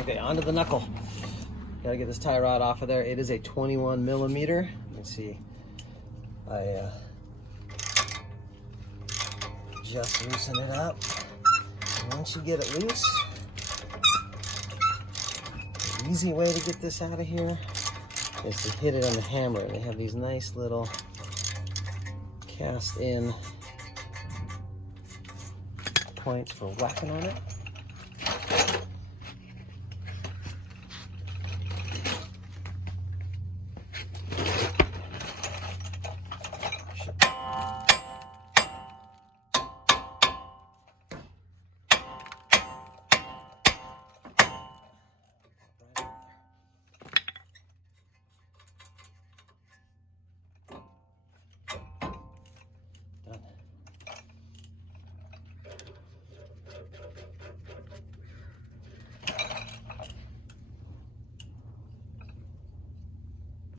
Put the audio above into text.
Okay, onto the knuckle. Gotta get this tie rod off of there. It is a 21 millimeter. Let's see. I just loosen it up. And once you get it loose, the easy way to get this out of here is to hit it on the hammer. They have these nice little cast in points for whacking on it.